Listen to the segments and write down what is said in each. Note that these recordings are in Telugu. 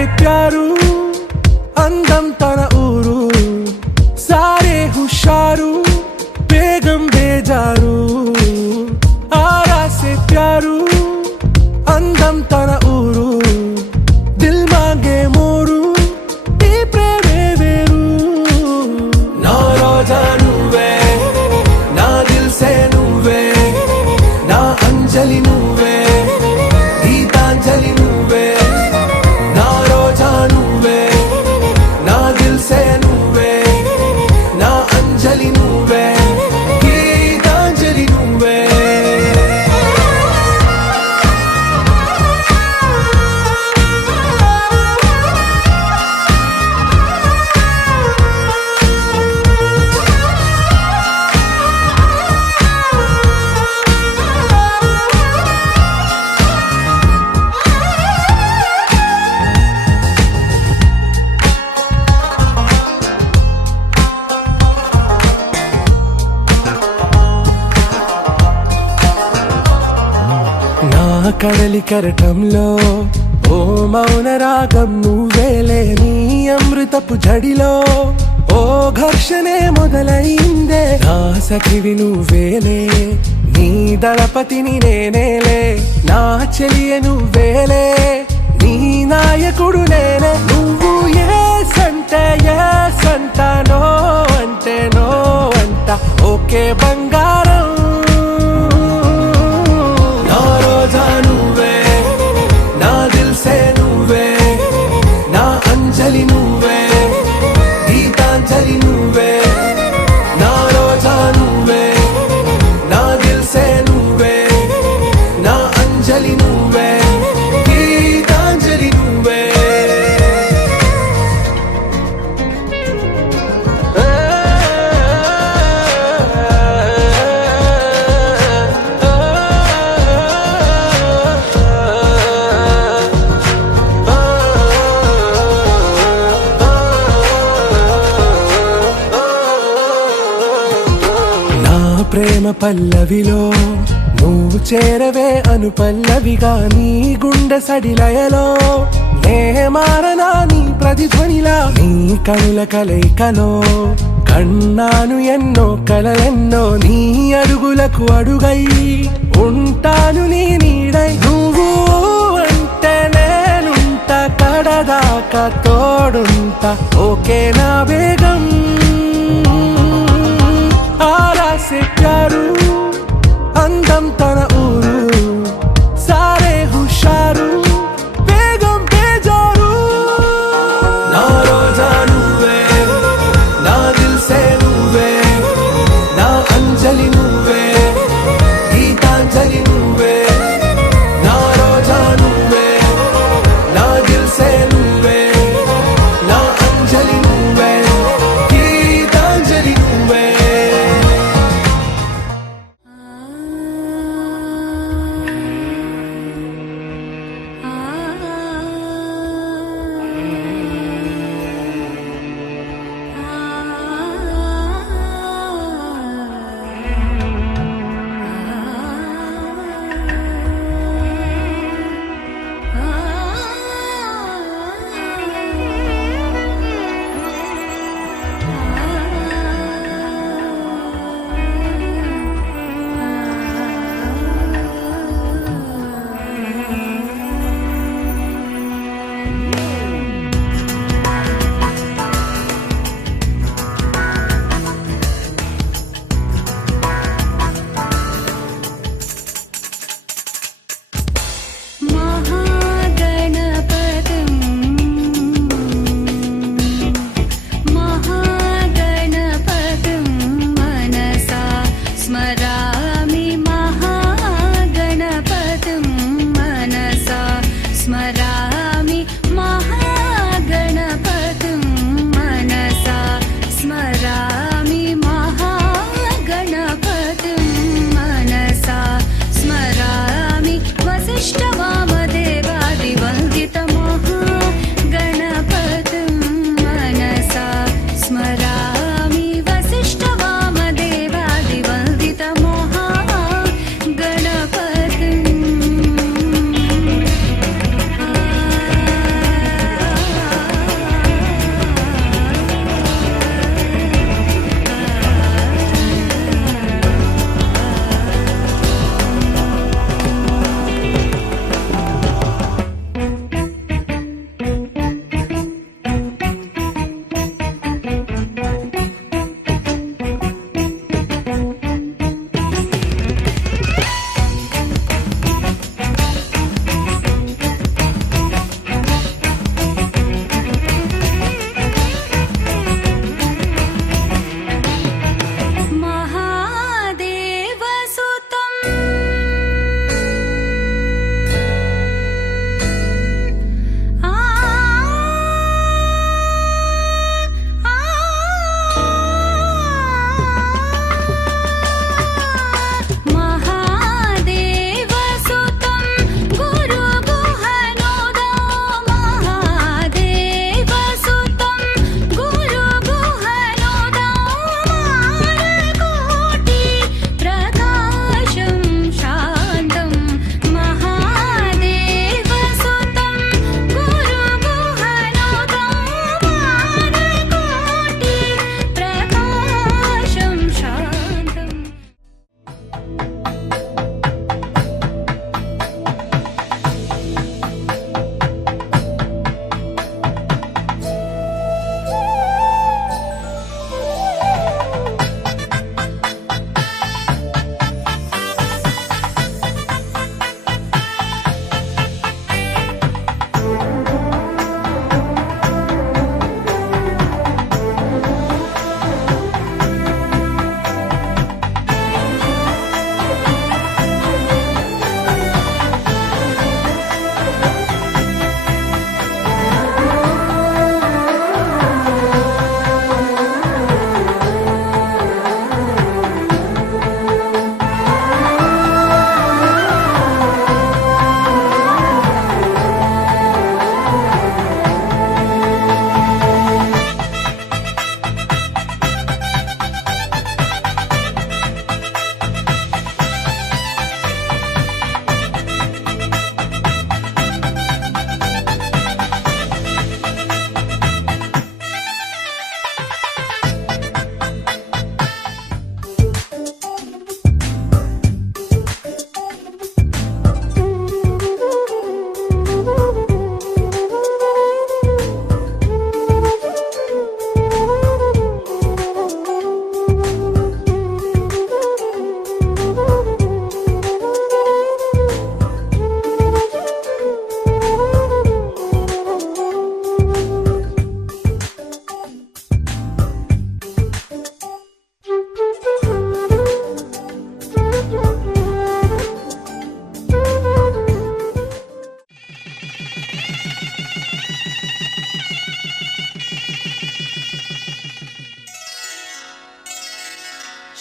से प्यारू అందం తన ఊరు సారే హుషారు బేగం బేజారు ఆరా से प्यारू అందం తన ఊరు దిల్ మాంగే మోరు ఈ ప్రేమే వేరు నా రోజా నువ్వే నా దిల్ సే నువ్వే నా అంజలి నువ్వే గీతాంజలి నువ్వే నా రోజా నువ్వే నా దిల్ సే నువ్వే నా అంజలి నువ్వే గీతాంజలి నువ్వే కడలి కరటంలో ఓ మౌన రాగం నువ్వేలే నీ అమృతపు జడిలో ఓ ఘర్షణే మొదలైందే నా సఖివి నువ్వేలే నీ దళపతిని నేనేలే నా చెలియ నువ్వేలే నీ నాయకుడు నేనే నువ్వు ఏ సంట నో అంటే నో అంట ఓకే బంగారం నువ్వే నా దిల్ సే నువ్వే నా అంజలి నువ్వే గీతాంజలి నువ్వే నా రోజా నువ్వే నా దిల్ సే నువ్వే నా అంజలి నువ్వే గీతాంజలి నువ్వే ప్రేమ పల్లవిలో నువ్వు చేరవే అను పల్లవిగా నీ గుండె సడిలయలో నే మారనా నీ ప్రతిధ్వనిలా నీ కనుల కలయికలో కన్నాను ఎన్నో కలలెన్నో నీ అడుగులకు అడుగై ఉంటాను నీ నీడై నువ్వు అంటే నేనుంట కడదాకా తోడుంటా ఓకే నా బేగం ఆరా से प्यारू అందం తన ఊరు సారే హుషారు బేగం బేజారు నా రోజా నువ్వే నా దిల్ సే నువ్వే నా అంజలి నువ్వే గీతాంజలి నువ్వే నా రోజా నువ్వే నా దిల్ సే నువ్వే నా అంజలి నువ్వే గీతాంజలి నువ్వే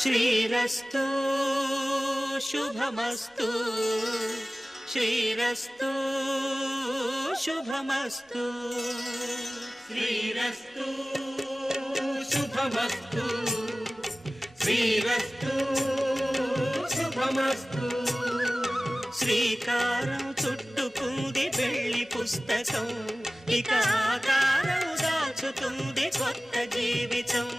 శ్రీరస్తు శుభమస్తు శ్రీరస్తు శుభమస్తు శ్రీరస్తు శుభమస్తు శ్రీరస్తు శుభమస్తు శ్రీకారం చుట్టుకుంది పెళ్లి పుస్తకం ఇక ఆకారం దాచుతుంది కొత్త జీవితం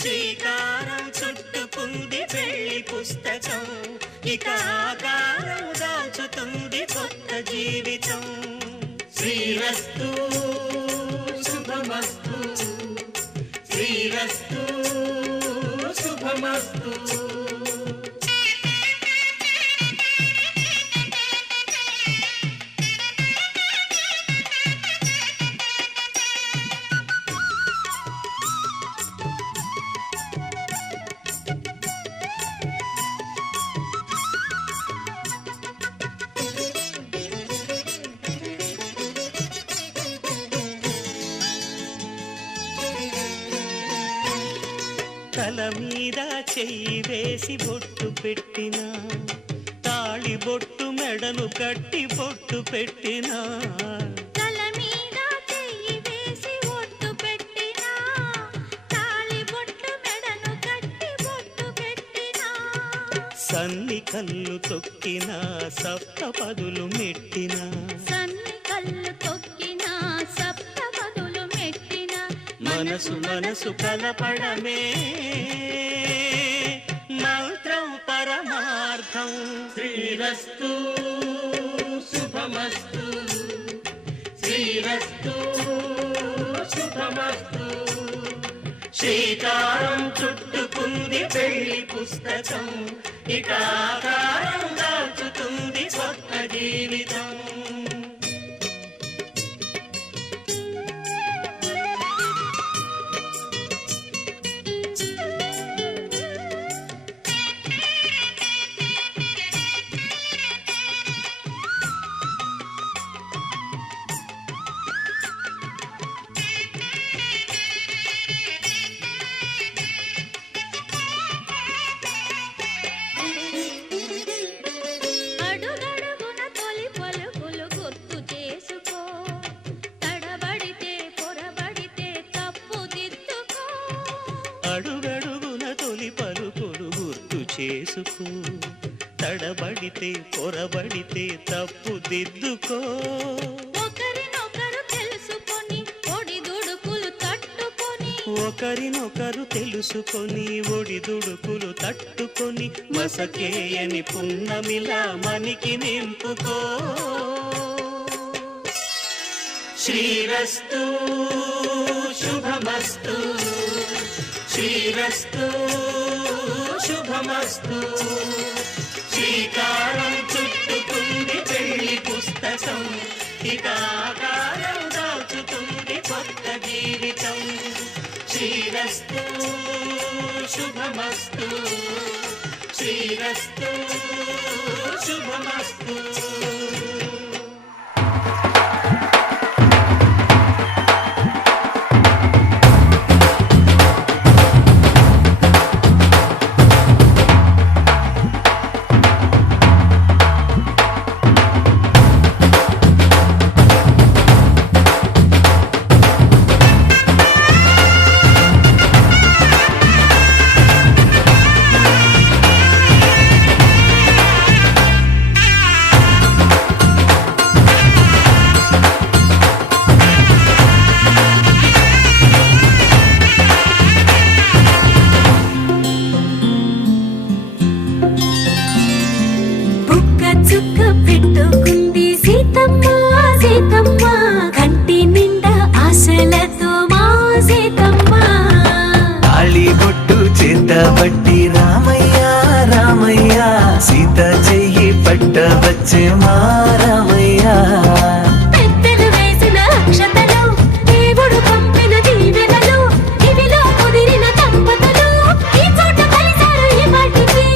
శ్రీకారం చుట్టుకుంది పెళ్లి పుస్తకం ఇక ఆకారం దాచుతుంది కొత్త జీవితం శ్రీరస్తు శుభమస్తు శ్రీరస్తు శుభమస్తు తల మీద చెయ్యి వేసి బొట్టు పెట్టినా తాళి బొట్టు మెడను కట్టి బొట్టు పెట్టినా తల మీద చెయ్యి వేసి బొట్టు పెట్టినా తాళి బొట్టు మెడను కట్టి బొట్టు పెట్టినా సన్ని కళ్ళు తొక్కినా సప్త పదులు మెట్టినా సన్ని కళ్ళు తొక్కినా సప్త పదులు మెట్టినా మనసు మనసు కలపడమే మంత్రం పరమార్థం శ్రీరస్తు శుభమస్తు శ్రీరస్తు శుభమస్తు శ్రీకారం చుట్టుకుంది పెళ్లి పుస్తకం ఇక ఆకారం దాచుతుంది కొత్త జీవితం అడుగడుగున తొలి పలుకులు గుర్తు చేసుకో తడబడితే పొరబడితే తప్పు దిద్దుకో అడుగడుగున తొలి పలుకులు గుర్తు చేసుకో తడబడితే పొరబడితే తప్పు దిద్దుకో ఒకరినొకరు తెలుసుకొని ఒడిదుడుకులు తట్టుకొని ఒకరినొకరు తెలుసుకొని ఒడిదుడుకులు తట్టుకొని మసకేయని పున్నమిలా మనికి నింపుకో శ్రీరస్తు శుభమస్తు శ్రీరస్తు శుభమస్తు శ్రీకారం చుట్టుకుంది పెళ్లి పుస్తకం ఇక ఆకారం దాచుతుంది కొత్త జీవితం శ్రీరస్తు శుభమస్తు శ్రీరస్తు శుభమస్తు పట్టబట్టి రామయ్య రామయ్య సీత చెయ్యి పట్టవచ్చే మా రామయ్య పెద్దలు వేసిన అక్షతలు దేవుడు పంపిన దీవెనలు ఇవిలో కుదిరిన దంపతులు ఈ చోట కలిసారు ఈ మాటికి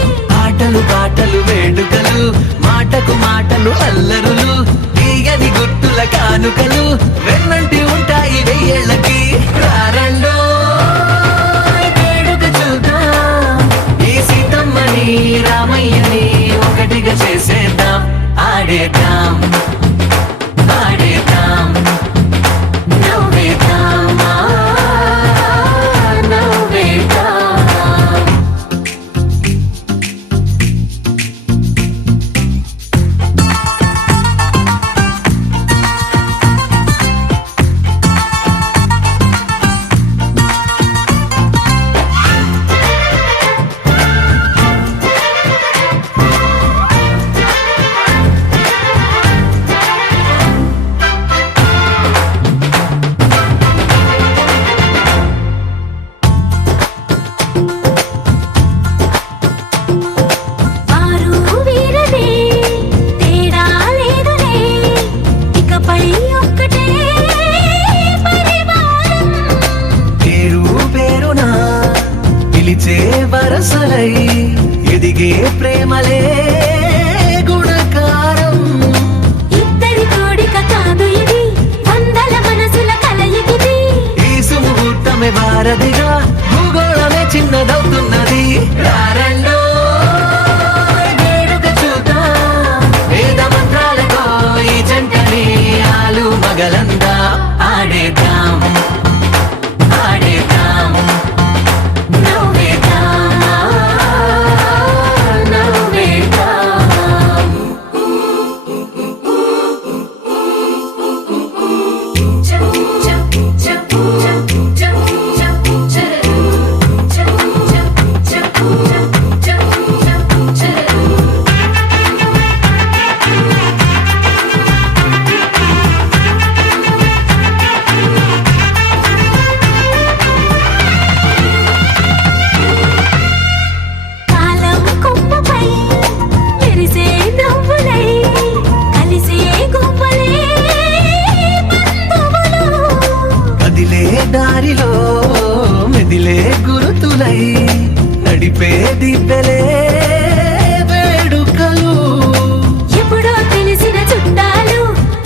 ఆటలు పాటలు వేడుకలు మాటకు మాటలు అల్లరులు తీయని గుర్తుల కానుకలు వెన్నంటి ఉంటాయి వెయ్యేళ్ళకి రారండో వేడుక చూద్దాం పిలిచే వరసలై ఎదిగే ప్రేమలే గుణకారం. ఇద్దరి కోడిక కాదు ఇది, వందల మనసుల కలయికిది. ఈ సుముహూర్తమే వారధిగా భూగోళమే చిన్నదవుతున్నది. రారండో వేడుక చూద్దాం, వేద మంత్రాలతో ఈ జంటని ఆలు మగలందా ఆడేద్దాం ఆడేద్దాం నవ్వేద్దాం, నవ్వేద్దాం. చప్ చప్ చప్ చప్ చప్ చప్ చప్ చప్ చప్ చప్ చప్ చప్. కాలం కొమ్మపై మెరిసే నవ్వులై కలిసే గువ్వలే బంధువులు. కదిలే దారిలో మెదిలే గురుతులై నడిపే దిబ్బెలే వేడుకలు. ఎప్పుడో తెలిసిన చుట్టాలు,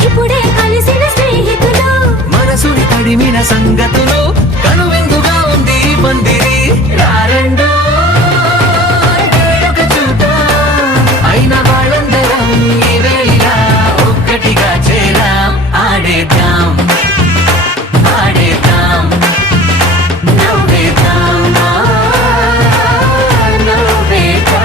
ఇప్పుడే కలిసిన స్నేహితులు. మనసుని తడిమిన సంగతులు కనువిందుగా ఉంది ఈ పందిరి. రారండో వేడుక చూద్దాం, అయిన వాళ్ళందరం ఈ వేళ ఒక్కటిగా చేరాం. ఆడేద్దాం ఆడేద్దాం నవ్వేద్దాం, నవ్వేద్దాం.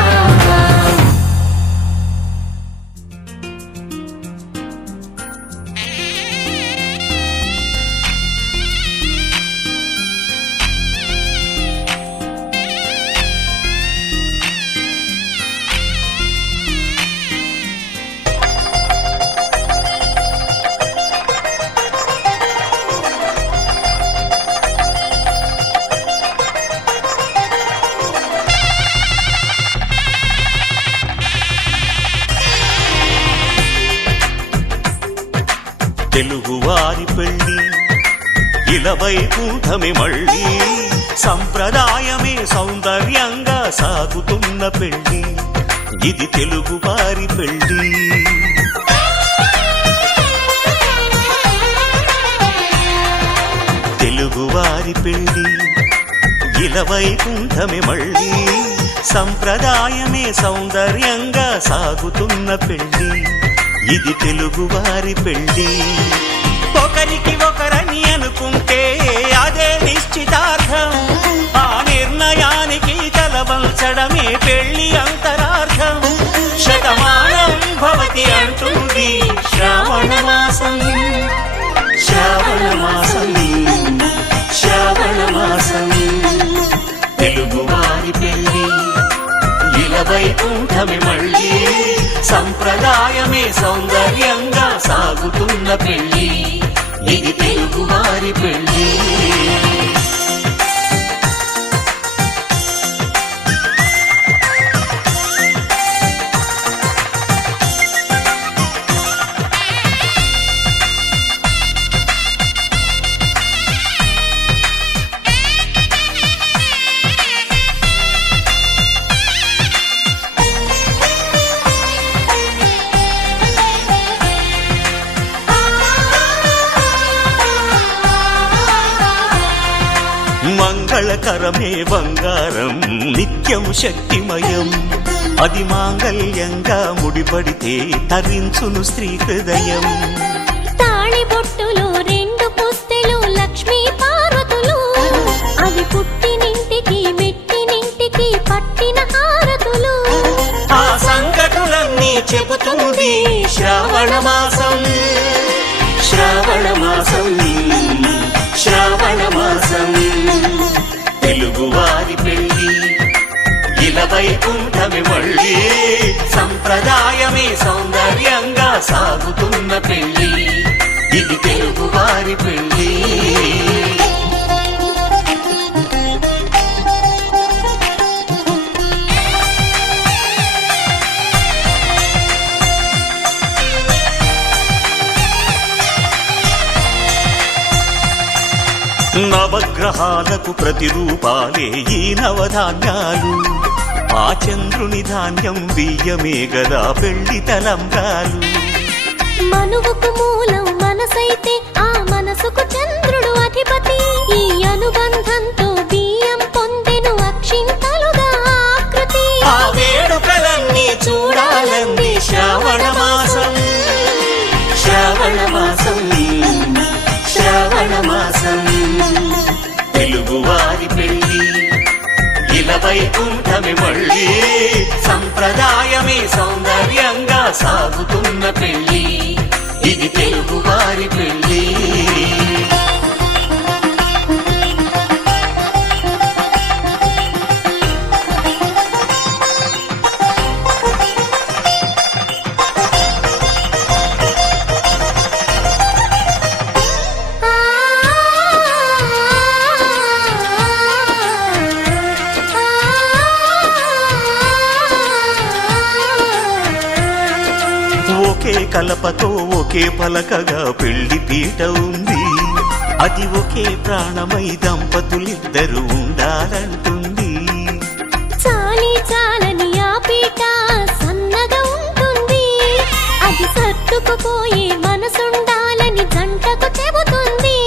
తెలుగువారి పెళ్ళి ఇలవైకుంఠమి మళ్ళీ, సంప్రదాయమే సౌందర్యంగా సాగుతున్న పెళ్ళి, ఇది తెలుగువారి పెళ్ళి. తెలుగువారి పెళ్ళి ఇలవైకుంఠమి మళ్ళీ, సంప్రదాయమే సౌందర్యంగా సాగుతున్న పెళ్ళి, ఇది తెలుగువారి పెళ్ళి. ఒకరికి ఒకరని అనుకుంటే అదే నిశ్చితార్థం, ఆ నిర్ణయానికి తలవంచడమే పెళ్లి అంతరార్థం. శతమానం భవతి అంటుంది శ్రావణ మాసం, శ్రావణ మాసం, శ్రావణ మాసం. తెలుగువారి పెళ్ళి ఇలవైకుంఠమి మళ్ళీ, సంప్రదాయమే సౌందర్యంగా సాగుతున్న పెళ్ళి, ఇది తెలుగువారి పెళ్ళి. మంగళకరమే బంగారం, నిత్యం శక్తిమయం, అది మాంగళ్యంగా ముడిపడితే తరించును స్త్రీ హృదయం. తాళి బొట్టులో రెండు పుస్తెలు లక్ష్మీ పార్వతులు, అవి పుట్టినింటికి మెట్టినింటికి పట్టిన హారతులు. ఆ సంగతులన్నీ చెబుతుంది శ్రావణ మాసం, శ్రావణ మాసం, శ్రావణ మాసం. తెలుగువారి పెళ్ళి ఇలవైకుంఠమి మళ్ళీ, సంప్రదాయమే సౌందర్యంగా సాగుతున్న పెళ్ళి, ఇది తెలుగువారి పెళ్ళి. నవగ్రహ నవగ్రహాలకు ప్రతిరూపాలే ఈ నవధాన్యాలు. ఆ చంద్రుని ధాన్యం బియ్యమే గదా పెళ్లి తలంబ్రాలు. మనువుకు మూలం మనసైతే ఆ మనసుకు చంద్రుడు అధిపతి. ఈ అనుబంధంతో బియ్యం పొందెను అక్షింతలుగా ఆకృతి. ఆ వేడుకలన్నీ చూడాలంది శ్రావణ మాసం, శ్రావణ మాసం, శ్రావణ మాసం. తెలుగువారి పెళ్లి ఇలా వైకుంఠమే మళ్ళీ, సంప్రదాయమే సౌందర్యంగా సాగుతున్న పెళ్లి. ఇది తెలుగువారి పెళ్లి. ఒకే కలపతో ఒకే పలకగా పెళ్లి పీట ఉంది. అది ఒకే ప్రాణమై దంపతులిద్దరు ఉండాలంటుంది. చాలి చాలని ఆ పీట సన్నగా ఉంటుంది. అది సర్దుకుపోయే మనసుండాలని జంటకు చెబుతుంది.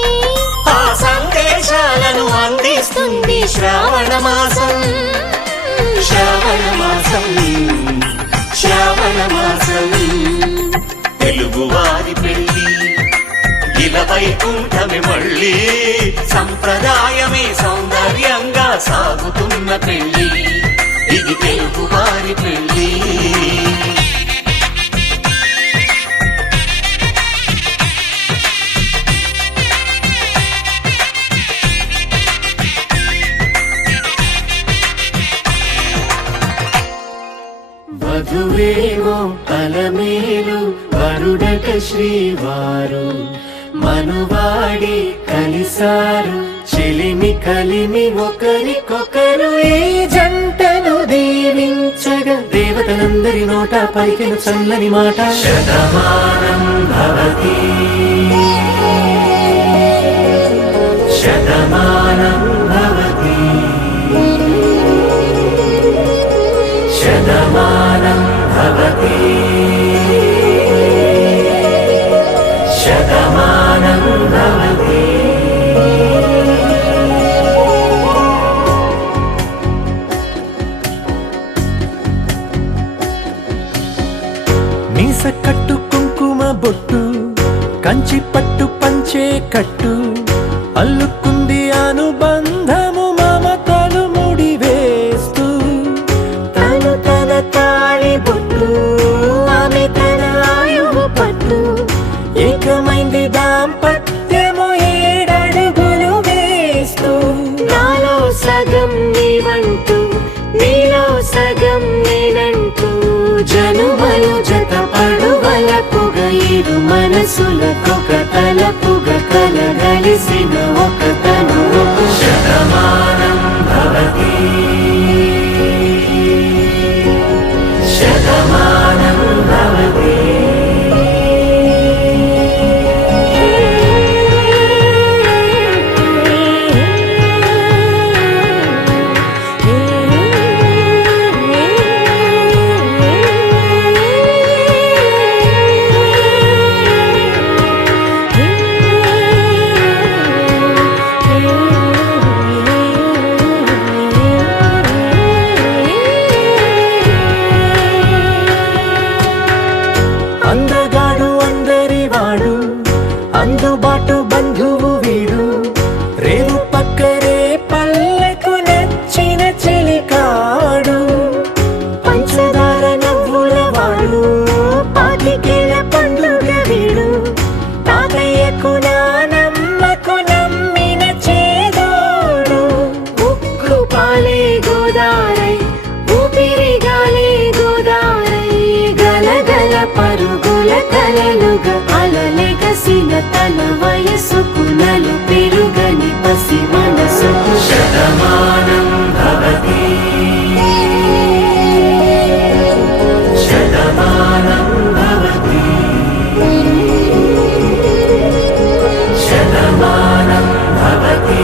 ఆ సందేశాలను అందిస్తుంది శ్రావణ మాసం, శ్రావణ మాసం, శ్రావణ మాసం. తెలుగువారి పెళ్లి ఇలా వైకుంఠమే మళ్ళీ, సంప్రదాయమే సౌందర్యంగా సాగుతున్న పెళ్లి. ఇది తెలుగువారి పెళ్లి. వధువేమో అలమేలు వరుడట శ్రీవారు. మనువాడి కలిసారు చెలిమి కలిమి ఒకరికొకరు. ఈ జంటను దీవించగా దేవతలందరి నోట పలికిన చల్లని మాట. శతమానం భవతి, శతమానం భవతి, శతమానం భవతి, శతమానం భవతి. మీస కట్టు కుంకుమ బొట్టు కంచి పట్టు పంచే కట్టు అల్లుకుంది అనుబంధము మమతలు ముడివేస్తూ. తను తన తాళి బొట్టు ఆమె తన ఆయువు పట్టు. ఏకమైంది దాంపత్యము 7 అడుగులు వేస్తూ. నాలో సగం నీవంటూ నీలో సగం నేనంటూ జనుమలు జత పడువలపుగ ఇరు మనసులకొక తలపుగ కలగలిసిన ఒక తను. శతమానం భవతి, శతమానం భవతి. అందగాడు అందరివాడు అందుబాటు బంధువు వీడు. రేవు పక్కరే పల్లెకు నచ్చిన చెలికాడు. పంచదార నవ్వుల వాడు పాతికేల పండుగ వీడు. తాతయ్యకు నానమ్మకు నమ్మిన చేదోడు. ఉక్కు పాలే గోదారై ఊపిరి గాలే గోదారై. గలగల పరుగుల కలలుగా అలలెగసిన తన వయసుకు నలు పెరుగని పసి మనసుకు. శతమానం భవతి, శతమానం భవతి, శతమానం భవతి.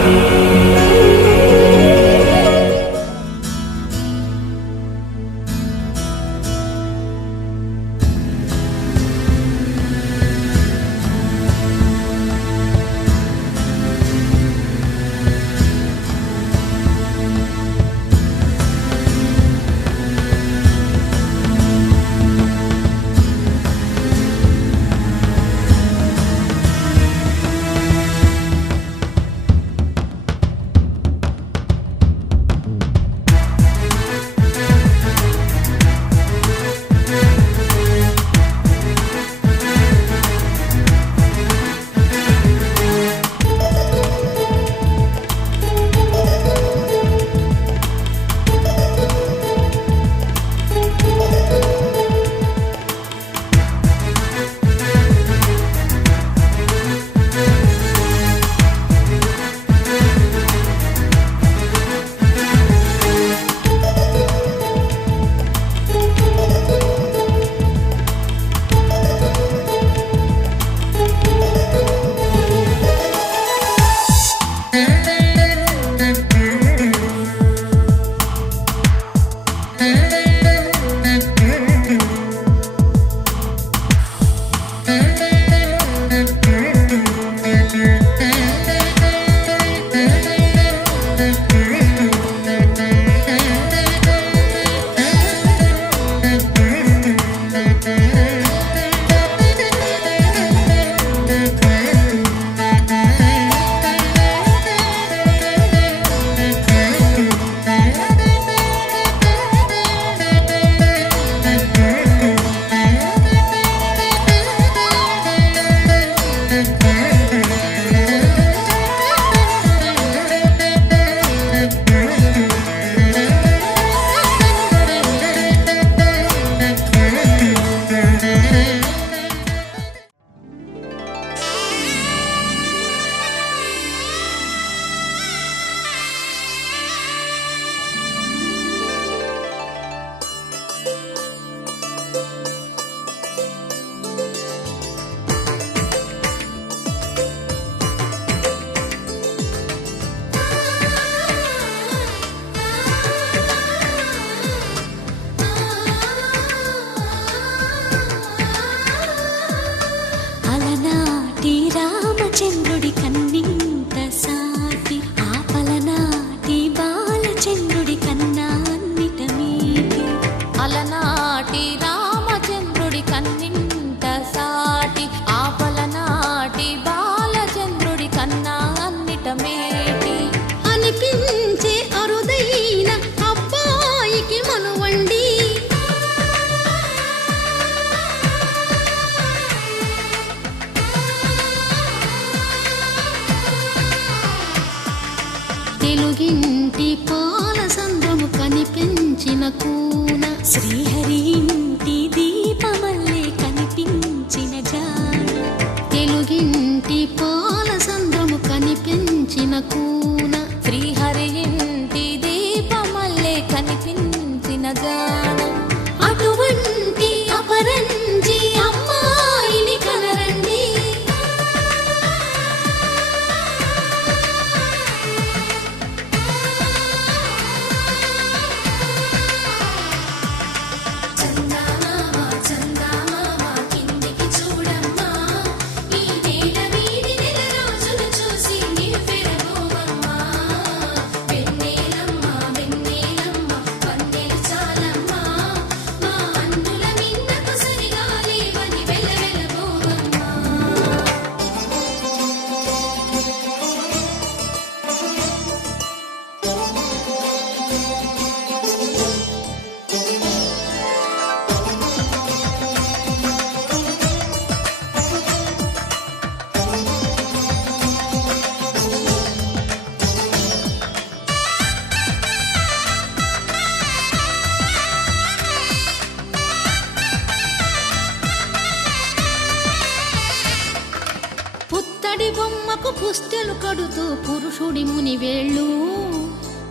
పుత్తడి బొమ్మకు పుస్తెలు కడుతూ పురుషుడి ముని వేళ్ళు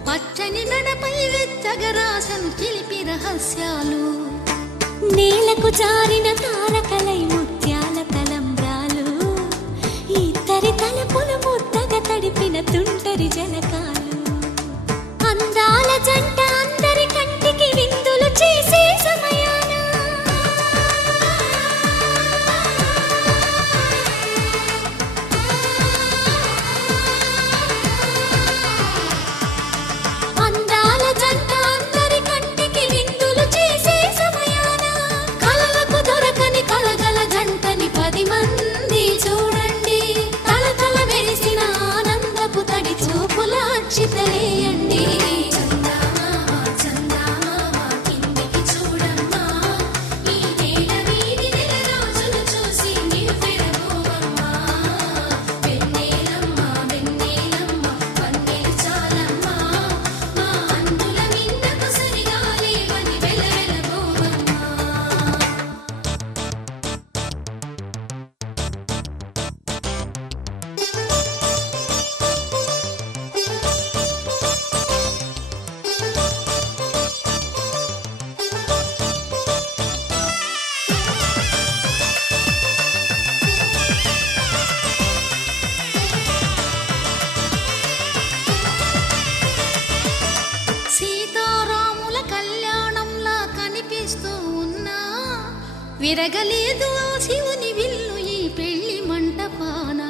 పచ్చని నడపై వెచ్చగరాసను చిలిపి రహస్యాలు నేలకు జారిన తారకలై ముత్యాల తలంబ్రాలు ఇద్దరి తలపులు ముద్దగా తడిపిన తుంటరి జలకాలు అందాల జంట అందరి కంటికి విందులు చేసే సమయాన అందాల జంట అందరి కంటికి విందులు చేసే సమయాన కలలకు దొరకని కలగల జంటని 10 మంది చూడండి తలతల మెరిసిన ఆనందపు తడి చూపుల అక్షితలేయండి కిందికి చూడమ్మా ఈ నేల వీధి నెల రోజులు చూసి నివ్వెరపోవమ్మా వెన్నెలమ్మ వెన్నెలమ్మ పన్నెలు చాలమ్మా మా అందుల మిన్నకు సరిగా లేవని వెలవెలబోవమ్మా సీతారాముల కళ్యాణంలా కనిపిస్తూ ఉన్నా విరగలేదు ఆ శివుని విల్లు ఈ పెళ్లి మంటపాన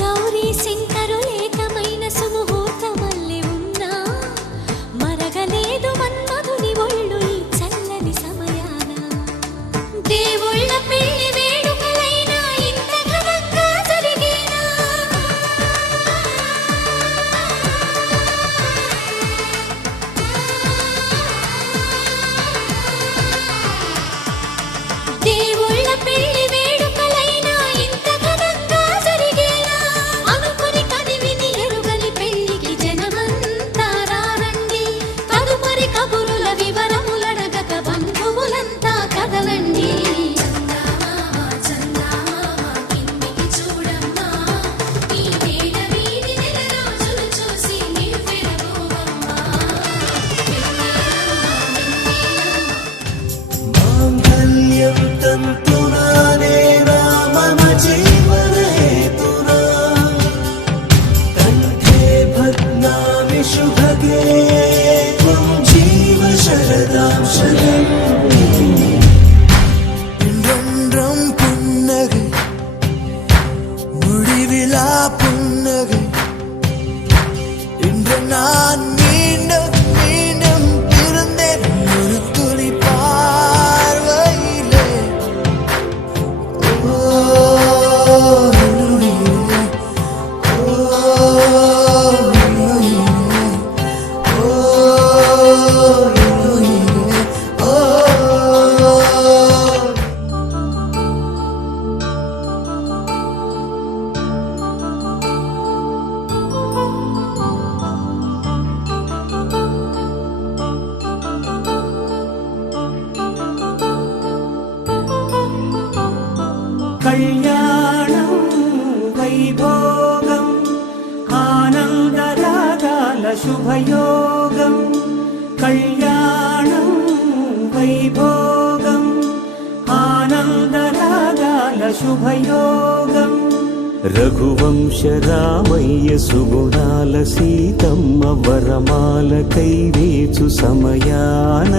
గౌరీ శంకరు ఏకమైన సుముహూర్తమల్లె ఉన్నా మరగలేదు మన్మధుని ఒళ్ళు ఈ చల్లని సమయాన దేవుళ్ళ పెళ్లి వేడుకలైనా ఇంత ఘనంగా జరిగేనా దేవుళ్ళ పెళ్లి వేడుకలైనా ఇంత ఘనంగా జరిగేలా అనుకుని కదివిని ఎరుగని పెళ్లికి జనమంతా రారండి తదుపరి కబురుల వివరములడగక బంధువులంతా కదలండి కిందికి చూడమ్మా ఈ నేల వీధి నెల రోజులు చూసి నివ్వెరపోవమ్మా మాంగళ్యం తంతునానేనా మమ జీవనహేతునా కంఠే భగ్నామి శుభగే త్వం జీవ శరదాం శతం என்றென்றும் புன்னகை முடிவிலா புன்னகை இன்று நான் மீண்டும் மீண்டும் இருந்தேன் ஒரு துளி பார்வையிலே ஓ உயிரே, ஓ உயிரே, ஓ உயிரே, ஓ కళ్యాణం వైభోగం ఆనందరాగాల శుభయోగం కళ్యాణం వైభోగం ఆనందరాగాల శుభయోగం రఘువంశ రామయ్య సుగుణాల సీతమ్మ వరమాల కైవేచు సమయాన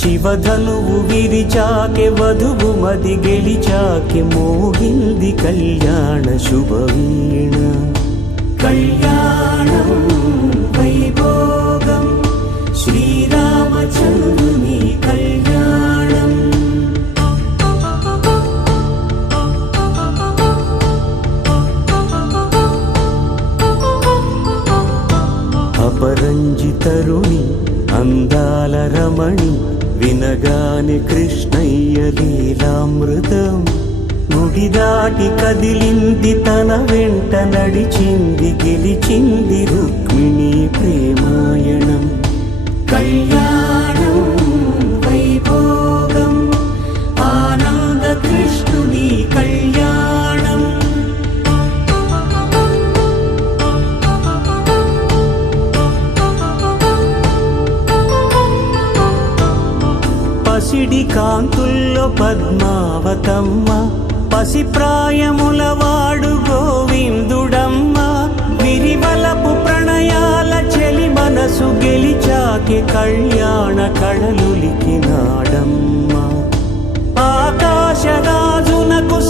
శివధనువు విరిచాకె వధువు మది గెలిచాకె మోగింది కళ్యాణ శుభవీణ కళ్యాణం వైభోగం శ్రీరామచంద్రుని కళ్యాణం అపరంజి అంజితరుణి అందాల రమణి వినగానే కృష్ణయ్య లీలామృతం గుడి దాటి కదిలింది తన వెంట నడిచింది గెలిచింది రుక్మిణి ప్రేమాయణం కళ్యాణం వైభోగం ఆనంద కృష్ణుని కళ్యాణం పసిడి కాంతుల్లో పద్మావతమ్మ పసిప్రాయముల వాడు గోవిందుడమ్మ విరివలపు ప్రణయాల చెలి మనసు గెలిచాకి కళ్యాణ కళలులికినాడమ్మ ఆకాశరాజునకు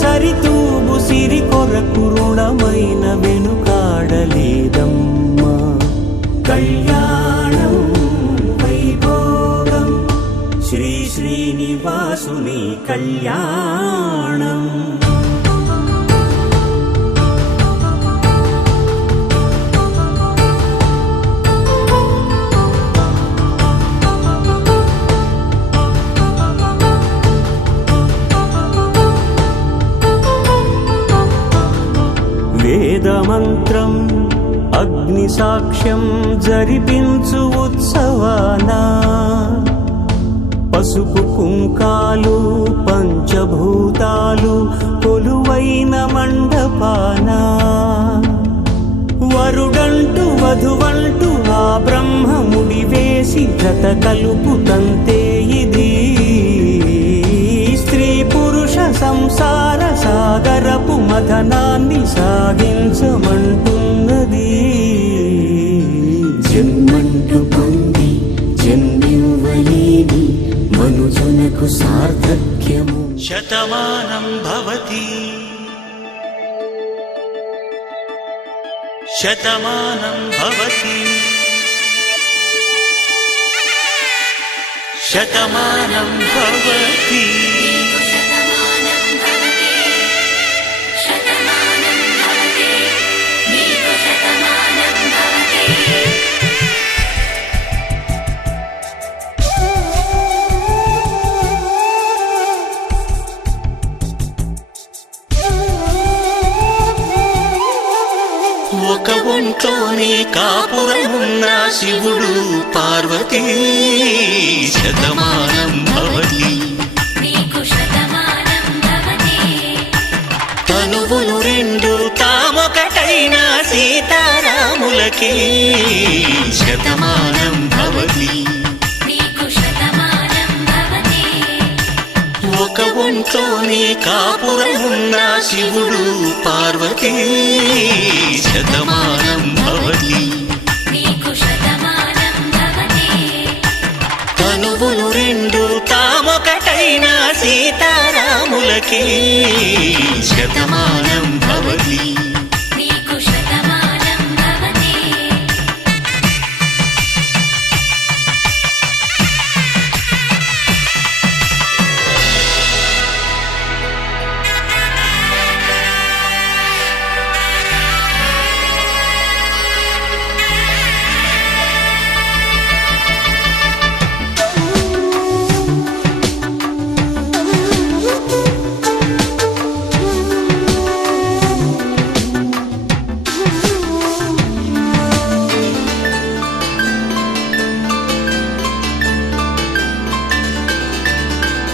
సరితూగు సిరి కొరకు రుణమైన వెనుకాడలేదమ్మా కళ్యాణం వైభోగం శ్రీ శ్రీనివాసుని కళ్యాణం వేదమంత్రం అగ్ని సాక్ష్యం జరిపించు ఉత్సవానా పసుపు కుంకాలు పంచభూతాలు కొలువైన మండపానా వరుడంటూ వధువంటూ ఆ బ్రహ్మముడి వేసి జత కలుపుతంతే ఇది స్త్రీ పురుష సంసార సాగరపు మథనాన్ని సాగించమంటున్నది జన్మంటూ పొంది జన్మివ్వలేని మనుజునకు సార్థక్యము శతమానం భవతి శతమానం భవతి శతమానం భవతి శతమానం భవతి శతమానం భవతి నీకు శతమానం భవతి ఒక ఒంట్లోనే కాపురమున్న శివుడు పార్వతీ శతమానం భవతి నీకు శతమానం భవతి తనువులు రెండు తామొకటైన సీతారాములకి శతమానం భవతి నీకు శతమానం భవతి ఒక ఒంట్లోనే కాపురమున్న శివుడు పార్వతీ శతమానం భవతి నీకు శతమానం భవతి తనువులు రెండు తామొకటైన సీతారాములకి శతమానం భవతి నీకు శతమానం భవతి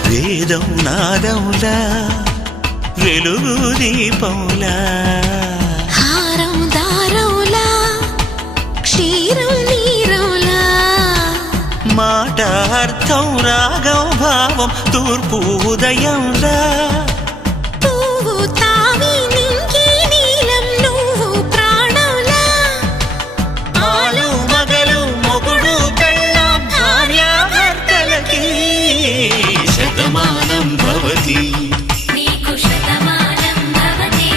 వేదం నాదములా వెలుగు దీపములా హారం దారవులా క్షీరం నీరవులా మాట అర్థం రాగం భావం తూర్పు ఉదయంలా పువ్వు తావి నింగి నీలం నువ్వు ప్రాణంలా ఆలు మగలు మొగుడు పెళ్ళాం భార్యాభర్తలకి శతమానం భవతి నీకు శతమానం భవతి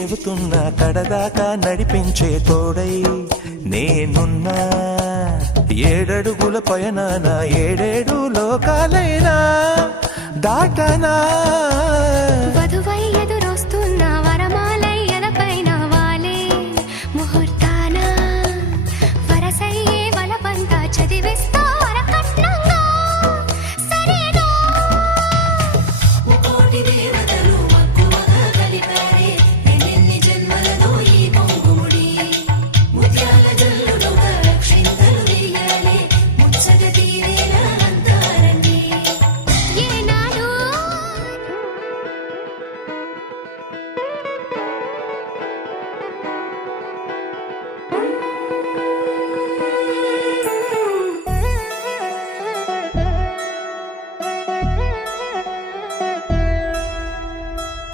చెబుతున్నా కడదాకా నడిపించే తోడై నేనున్నా. 7 అడుగుల పయనాన 7 లోకాలైనా దాటనా. వధువై ఎదురొస్తున్న వరమాలై ఎదపైన వాలే ముహూర్తాన వరసయ్యే వలపంతా చదివిస్తా వరకట్నంగా సరేనా. కోటి దేవతలు మక్కువగా కలిపారే ఎన్నెన్ని జన్మలలో ఈ పొంగుముడి ముత్యాల జల్లులుగా రక్షింతలు వేయాలే ముచ్చట తీరేలా అంతారండి. ఏనాడు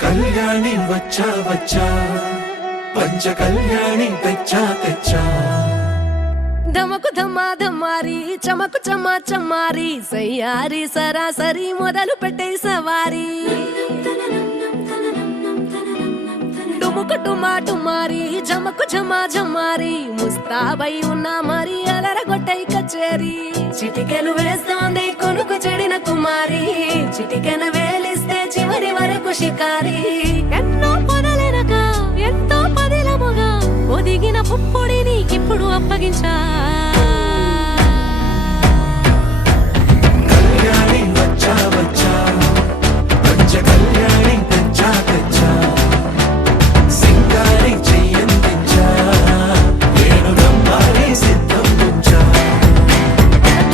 కళ్యాణి వచ్చా వచ్చా పంచ కళ్యాణి తెచ్చా తెచ్చా. ధమకు ధమ్మా ధమ్మారి చమకు చమ్మా చమ్మారి సయ్యారి సరాసరి మొదలు పెట్టే సవారి. డుముకు డుమా డుమారి జమకు ఝమా ఝమారి ముస్తాబై ఉన్నా మరి అలరగొట్టై కచేరి. చిటికెలు వేస్తోంది కొనుకు చెడిన కుమారి చిటికెన వేలిస్తే చివరి వరకు షికారి. ఎన్నో పొదలెనక ఎంతో పదిలముగా ఒదిగిన పుప్పొడి నీకిప్పుడు అప్పగించా. కళ్యాణి వచ్చా వచ్చా పంచ కళ్యాణి తెచ్చా తెచ్చా. సింగారి చెయ్యందించా ఏడు గంబారి సిద్ధం ఉంచా.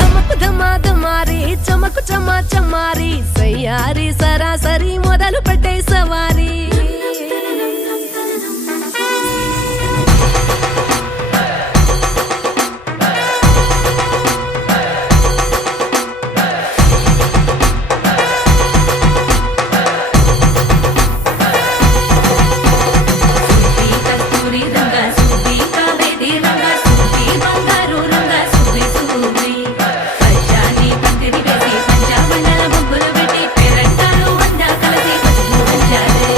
ధమకు ధమా ధమారి చమకు చమా చమ్మారి సయ్యారి సరాసరి మొదలు పెట్టే సవారి. కస్తూరి రంగ సుబ్బి కావేరి రంగ సుబ్బి బంగారు రంగ సుబ్బి సుబ్బి పచ్చాని పందిరి వేసి పంచామండల ముగ్గులు పెట్టి పేరంటాలు అందా కలిసి పసుపు పంచాలే.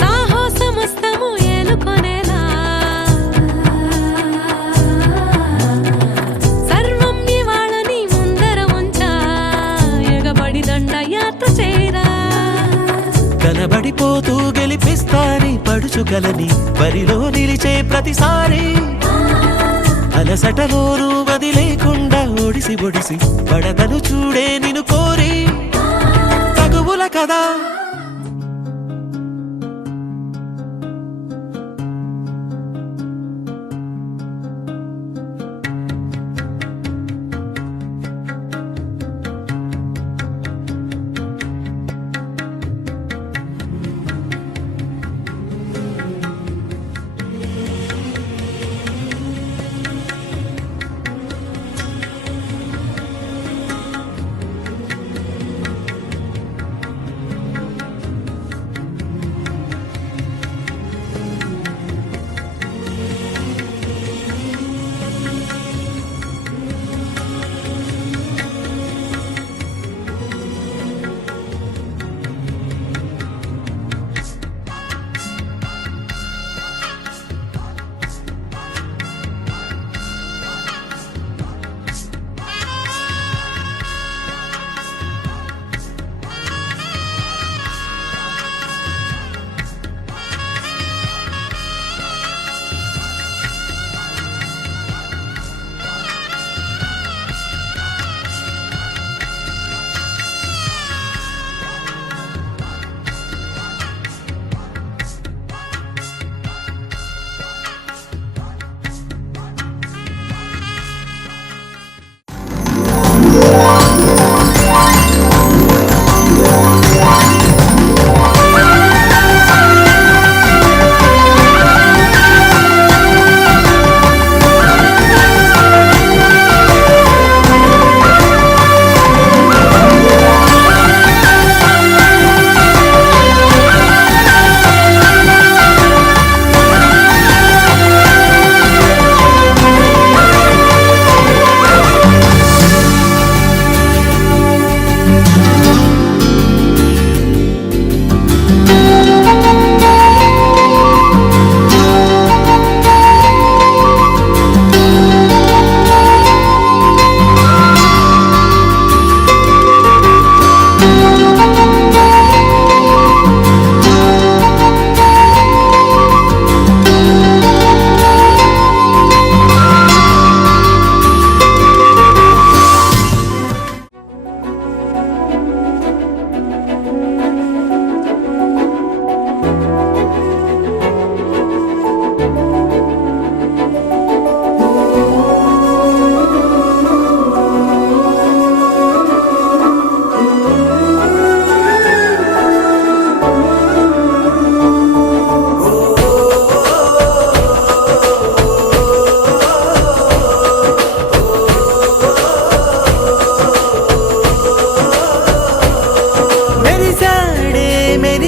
సాహో సమస్తము ఏలుకొనేలా సర్వం ఇవాళని ముందర ఉంచా ఎగబడి దండ యాత్ర చేరా. కనబడిపోతూ గెలిపిస్తాని పడుచుగలని బరిలో నిలిచే ప్రతిసారి. అలసటలోనూ వదిలేకుండా ఒడిసి ఒడిసి పడతను చూడే నిన్ను కోరి తగువుల కదా.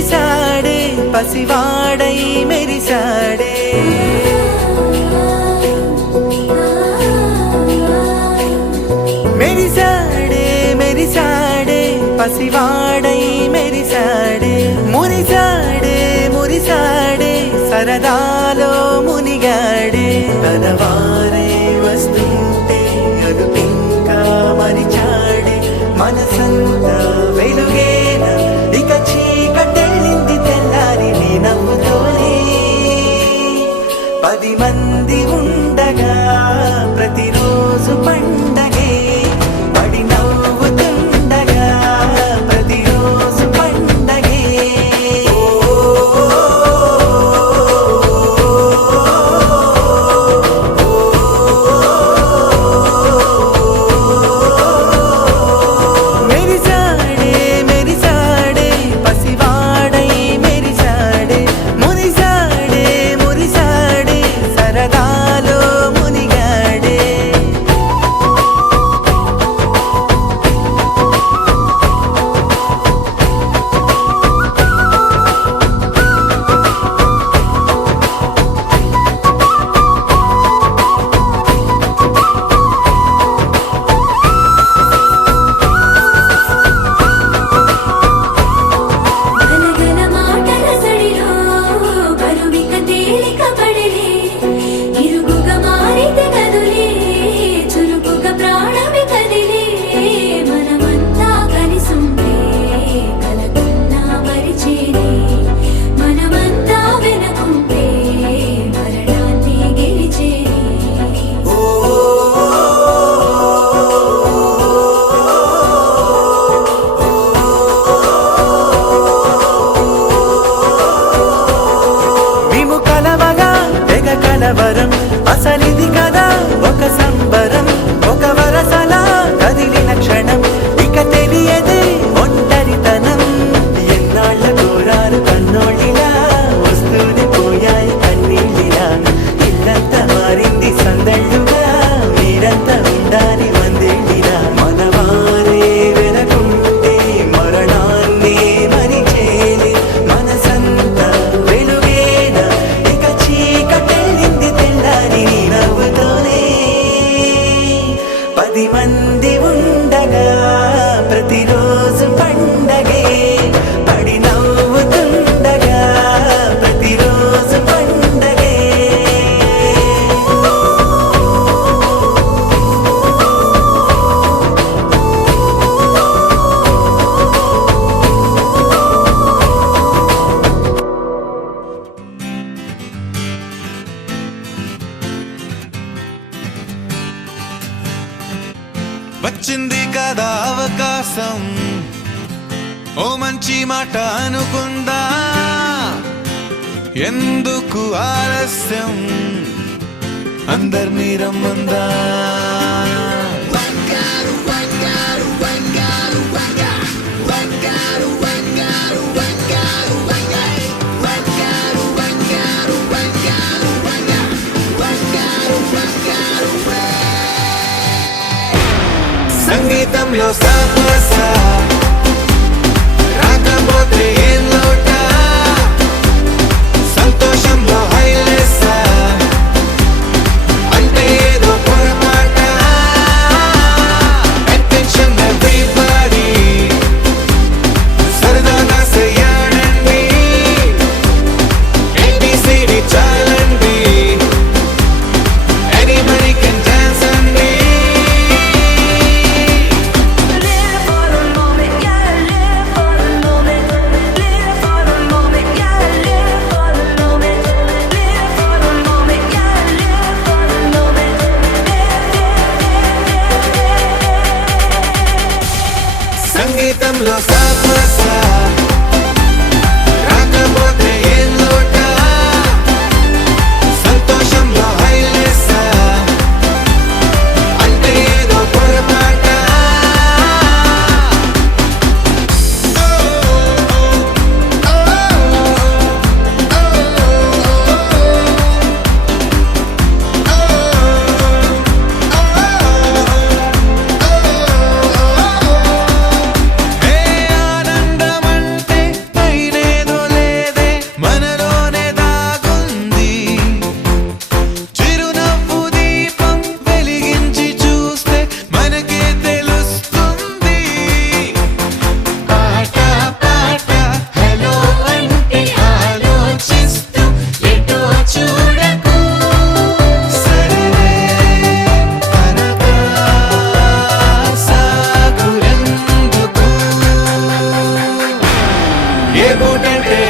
మెరిసాడే పసివాడై మెరిసాడే మెరిసాడే మెరిసాడే పసివాడై మెరిసాడే మురిసాడే మురిసాడే సరదాలో మునిగాడే తనవారే వస్తుంటే అదుపింకా మరిచాడే మనసంతా వెలుగేన ఇక చీకటెళ్ళింది తెల్లారి నీ నవ్వుతోనే 10 మంది ఉండగా ప్రతిరోజు పండగే పడి నవ్వుతుండగా ప్రతిరోజు పండగే మెరిసాడే మెరిసాడే పసివాడై మెరిసాడే మురిసాడే మురిసాడే సరదాలో మునిగాడే గలగల మాటల సడిలో బరువిక తేలిక పడిలే ఇరుగుగా మారితే కదులే చురుకుగా ప్రాణమి కదిలే మనమంతా కలిసుంటే కలకున్నా మరిచేనే మనమంతా వెనకుంటే మరణాన్ని గెలిచేనే మేము కలవగా తెగ కలవరం అసలిది కదా ఒక సంబరం ఒక వరసలా కదిలిన క్షణం ఇక తెలియదే ఒంటరితనం ఎన్నాళ్ళ కోరారు కన్నోళ్ళిలా వస్తూనే పోయాయి కన్నీళ్ళిలా ఇల్లంతా మారింది సందళ్ళుగా మీరంతా ఉండాలి వందేళ్ళిలా మనవారే వెనకుంటే మరణాన్ని మరిచేలి మనసంతా వెలుగేన ఇక చీకటెళ్ళింది తెల్లారి నీ నవ్వుతోనే 10 మంది ఉండగా ప్రతిరోజు పండగే పడి నవ్వుతుండగా ప్రతిరోజు పండగే వచ్చింది కదా అవకాశం ఓ మంచి మాట అనుకుందా ఎందుకు ఆలస్యం అందర్నీ రమ్మందా సంగీతంలో సమస్య రాకపోతే ఏం లోట సంతోషంలో హైలెస్స అంటే ఏదో పొరపాట అటెన్షన్ ఎవ్రీబడీ సరదాగా చెయ్యాడండి ABCD చాలండి anybody can dance అండి చాలంటే